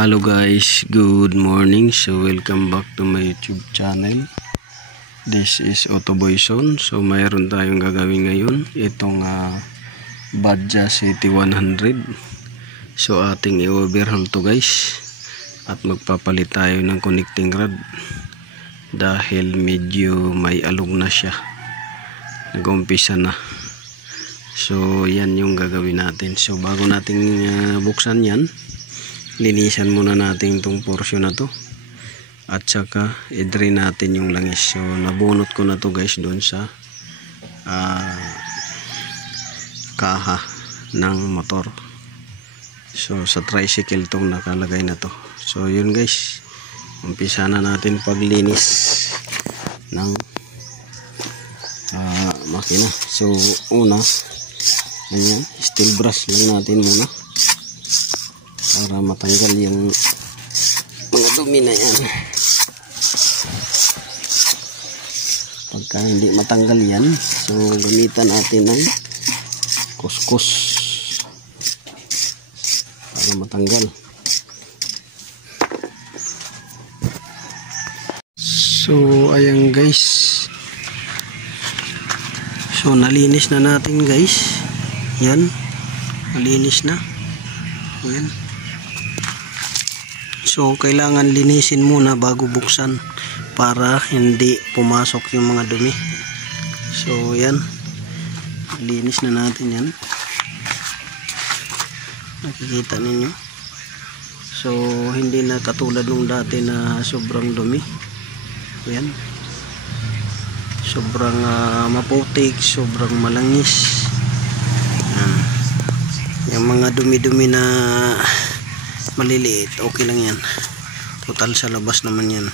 Hello guys, good morning. So welcome back to my YouTube channel. This is Autoboyson. So mayroon tayong gagawin ngayon, itong Badja City 100. So ating i-overhaul to guys, at magpapalit tayo ng connecting rod dahil medyo may alog na siya, nag-umpisa na. So yan yung gagawin natin. So bago nating buksan yan, linisan muna natin itong portion na to, at saka i-drain natin yung langis. So nabunot ko na to guys doon sa kaha ng motor. So sa tricycle tong nakalagay na to. So yun guys, umpisa na natin paglinis ng makina. So una, ganyan, steel brush lang natin muna para matanggal yung mga dumi na yan. Pagka hindi matanggal yan, so gamitan natin ng kuskus para matanggal. So ayan guys, so nalinis na natin guys, yan, nalinis na. Ayan. So kailangan linisin muna bago buksan para hindi pumasok yung mga dumi. So yan, linis na natin yan, nakikita ninyo. So hindi na katulad nung dati na sobrang dumi. Ayan, sobrang maputik, sobrang malangis. Ayan. Yung mga dumi-dumi na maliliit, okay lang yan. Total sa labas naman yan.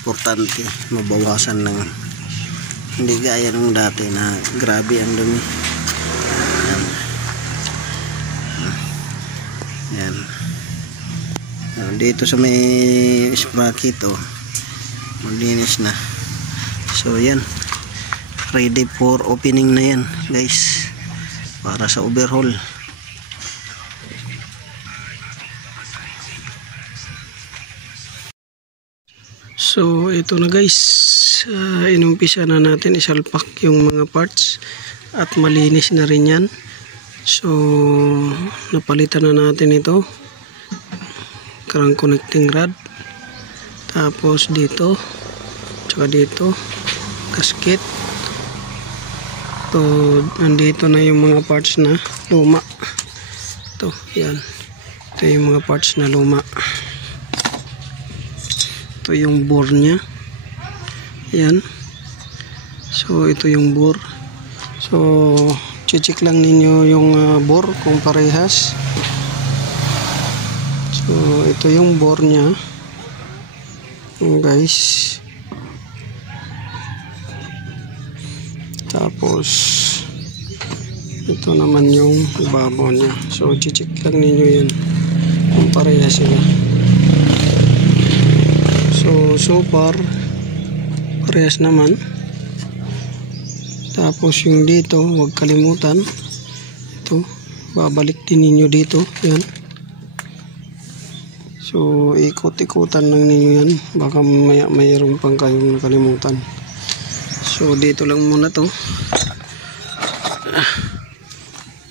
Importante mabawasan lang, hindi gaya nung dati na grabe ang dumi. Yan. Yan. Dito sa may sprocket, malinis na. So yan, ready for opening na yan guys, para sa overhaul. So ito na guys, inumpisa na natin isalpak yung mga parts at malinis na rin yan. So napalitan na natin ito, crank connecting rod, tapos dito tsaka dito gasket. So nandito na yung mga parts na luma. Ito, yan, ito yung mga parts na luma. Ito yung bore nya, yan. So ito yung bore. So check lang ninyo yung bore kung parehas. So ito yung bore nya guys, tapos ito naman yung ibabaw nya. So check lang ninyo yan kung parehas sila. So far parehas naman. Tapos yung dito, huwag kalimutan, ito babalik din ninyo dito, yan. So ikot-ikutan lang ninyo yan, baka mayroon pang kayong nakalimutan. So dito lang muna to.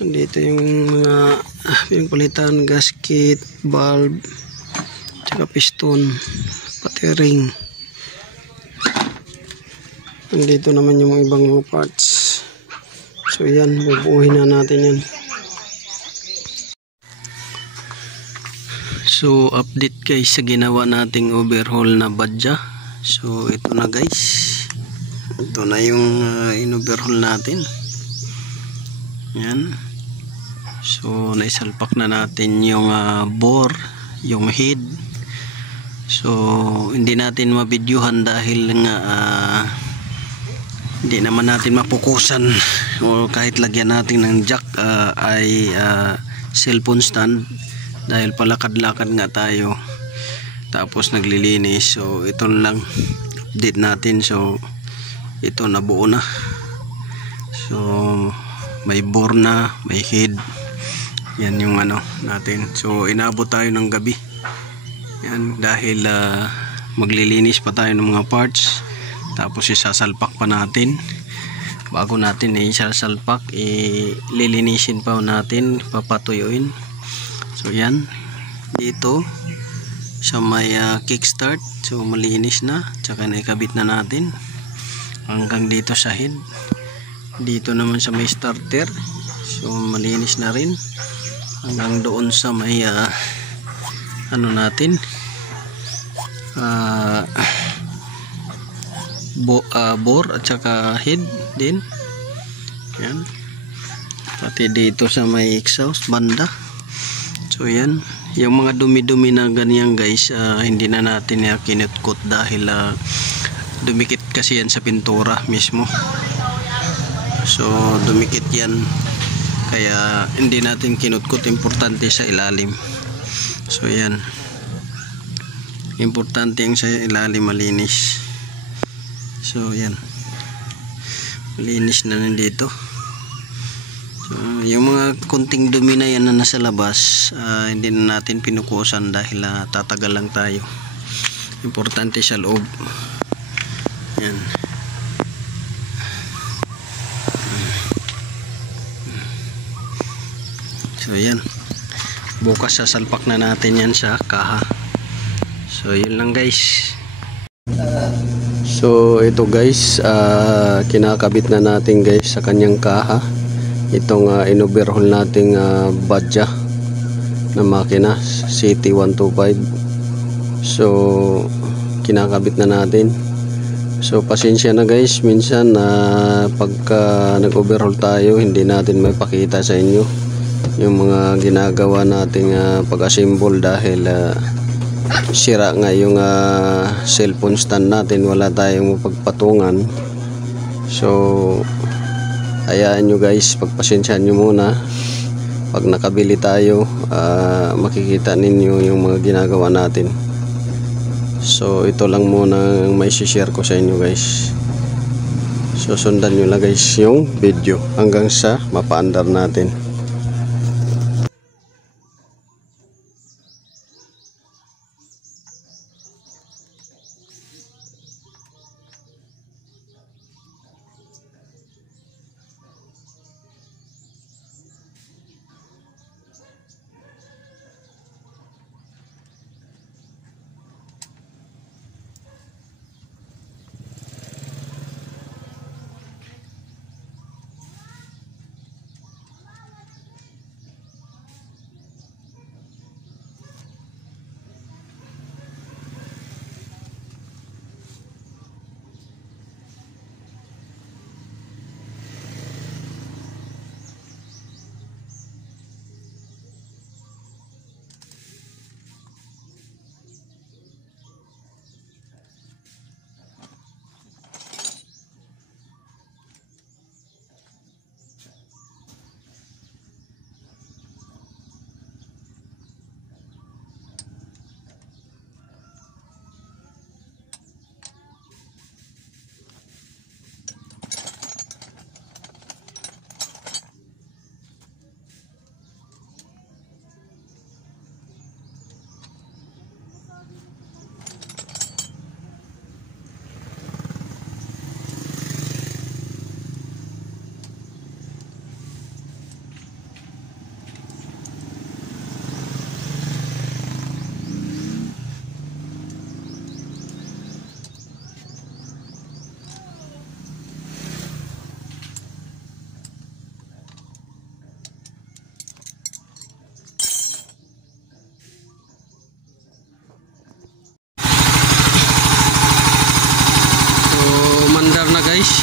Dito yung mga pinagpalitan, gasket, valve, tsaka piston, pati ring. Nandito naman yung ibang mga parts. So yan, bubuuhin na natin yan. So update guys sa ginawa nating overhaul na Badja. So ito na guys, ito na yung in-overhaul natin. Yan. So naisalpak na natin yung bore, yung head. So hindi natin mabidyuhan dahil nga hindi naman natin mapukusan, o kahit lagyan natin ng jack ay cellphone stand, dahil palakad-lakad nga tayo tapos naglilinis. So ito lang update natin. So ito nabuo na. So may bore na, may head. Yan yung natin. So inabot tayo ng gabi. Yan, dahil maglilinis pa tayo ng mga parts, tapos isasalpak pa natin. Bago natin isasalpak, lilinisin pa natin, papatuyuin. So yan, dito sa may kickstart, so malinis na, tsaka naikabit na natin hanggang dito sa head. Dito naman sa may starter, so malinis na rin hanggang doon sa may ano natin, bore at saka head din. Yan, pati dito sa may exhaust banda. So yan, yung mga dumi-dumi na ganyan guys, hindi na natin kinutkot dahil dumikit kasi yan sa pintura mismo. So dumikit yan, kaya hindi natin kinutkot. Importante sa ilalim. So yan, importante yung sa ilalim malinis. So yan, malinis na nandito. So yung mga kunting dumi na yan na nasa labas, hindi na natin pinukusan dahil tatagal lang tayo. Importante sa loob. Yan. So yan, bukas sasalpak na natin yan sa kaha. So yun lang guys. So ito guys, kinakabit na natin guys sa kanyang kaha itong in-overhaul nating badja na makina CT125. So kinakabit na natin. So pasensya na guys, minsan pagka nag-overhaul tayo, hindi natin may pakita sa inyo yung mga ginagawa nating pag-assemble dahil sira nga yung cellphone stand natin, wala tayong mapagpatungan. So hayaan nyo guys, pagpasensyahan nyo muna. Pag nakabili tayo, makikita ninyo yung mga ginagawa natin. So ito lang muna ang may share ko sa inyo guys. So sundan nyo lang guys yung video hanggang sa mapaandar natin.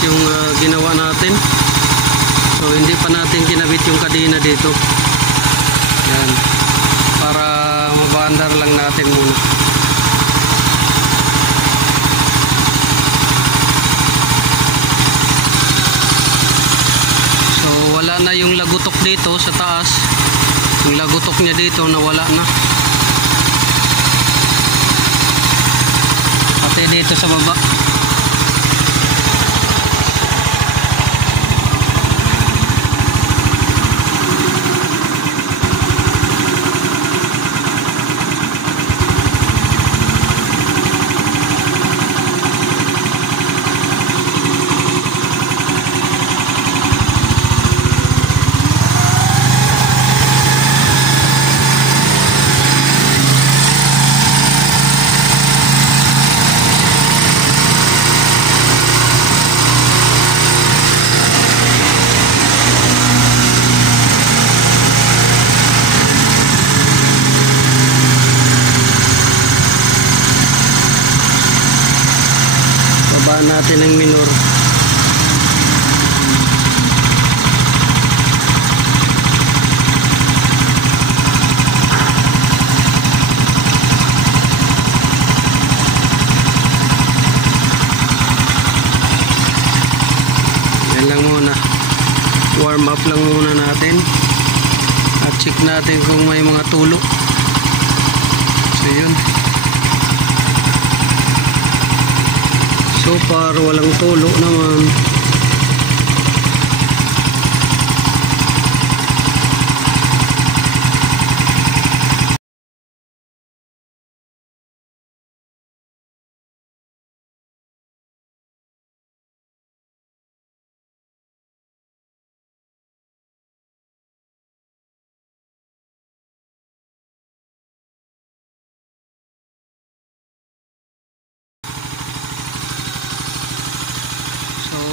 Yung ginawa natin. So hindi pa natin kinabit yung kadena dito. Yan, para mabandar lang natin muna. So wala na yung lagutok dito sa taas. Yung lagutok niya dito nawala na. Pati dito sa baba. Babaan natin ang minor. Yan lang muna. Warm up lang muna natin. At check natin kung may mga tulo. So yun. So far walang tulo naman.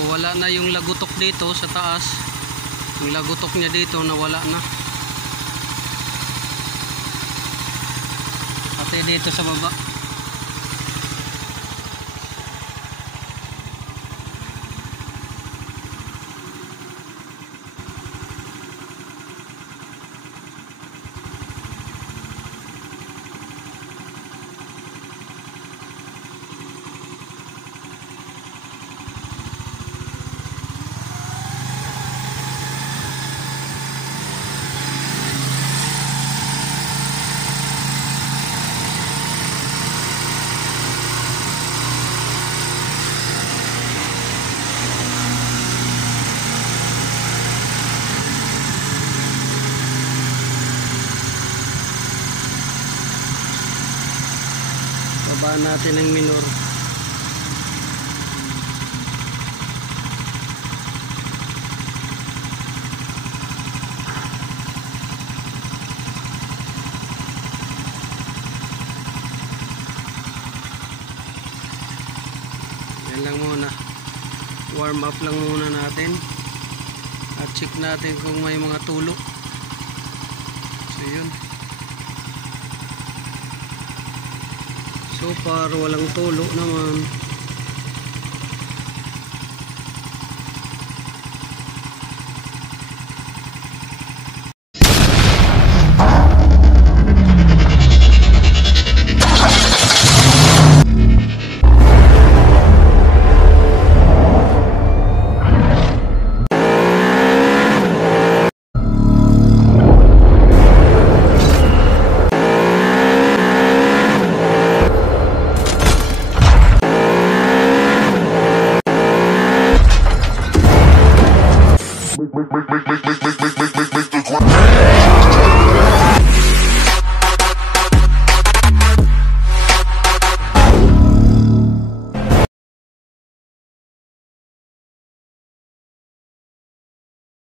Wala na yung lagutok dito sa taas. Yung lagutok niya dito nawala na. Pati dito sa baba. Babaan natin ang minor. Yan lang muna. Warm up lang muna natin. At check natin kung may mga tulo. So yun. So far walang tulo naman. Make